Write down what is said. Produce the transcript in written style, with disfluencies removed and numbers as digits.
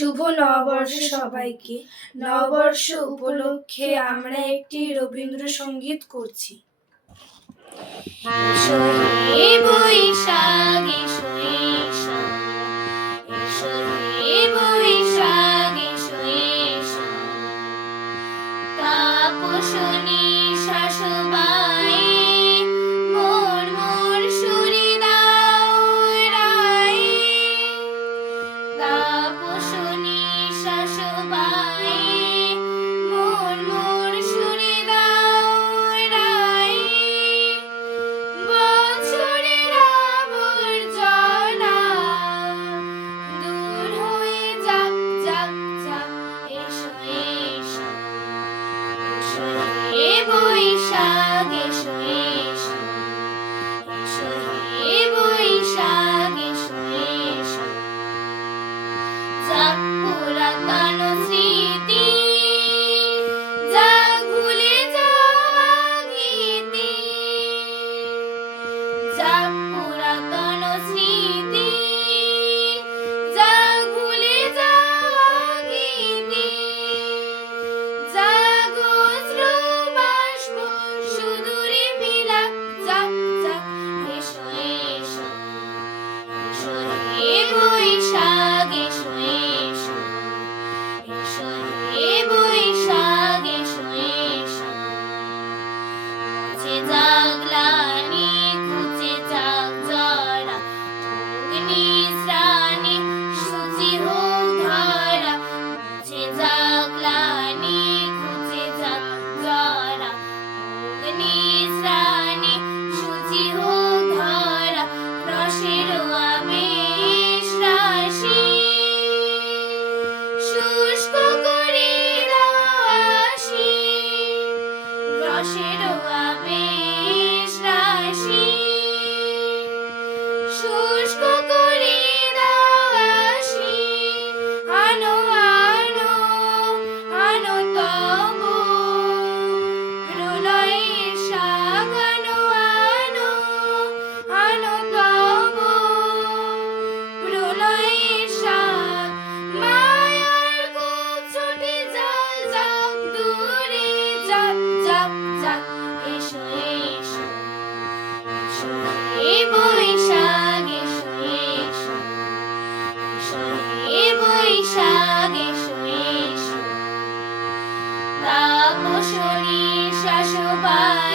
শুভ নববর্ষ সবাইকে। নববর্ষ উপলক্ষে আমরা একটি রবীন্দ্রসঙ্গীত করছি। এসো হে বৈশাখ, এসো এসো, এসো হে বৈশাখ, এসো এসো, তাপসনী শাশুবাই মোর মোর সুরে দাও রায়, তাপসনী শাশুবাই মোর মোর সুরে দাও রায়, বছরের আবর্জনা দূর হয়ে যাক যাক যাক, এসো এসো, এসো হে বৈশাখ, এসো এসো, এসো হে বৈশাখ, এসো এসো, যাক পুরাতন স্মৃতি, যাক ভুলে যাওয়া গীতি, যাক পুরাতন স্মৃতি, যাক ভুলে যাওয়া গীতি, যাক অশ্রু বাষ্প সুদূরে মিলাক যাক যাক, এসো এসো, এসো হে বৈশাখ, এসো এসো, এসো হে বৈশাখ, এসো এসো, মুছে যাক গ্লানি, ঘুচে যাক জরা, অগ্নি শ্রানি শুচি হোক ধরা, মুছে যাক গ্লানি, ঘুচে যাক জরা, অগ্নি শ্রানি শুচি হোক ধরা, রসের আবেশ রাশি শুষ্ক করে দাও আসি, রসের আবেশ রাশি শুষ্ক করে দাও আসি, আনো আনো আনো তব প্রলয়ের শাক, আনো আনো আনো তব প্রলয়ের শাক, মায়ার কোপ ছুটে যাক যাক দূরে যাক যাক যাক, এসো এসো, এসো হে বৈশাখ, এসো এসো, এসো হে বৈশাখ, এসো এসো, তাপসনী শাশুবাই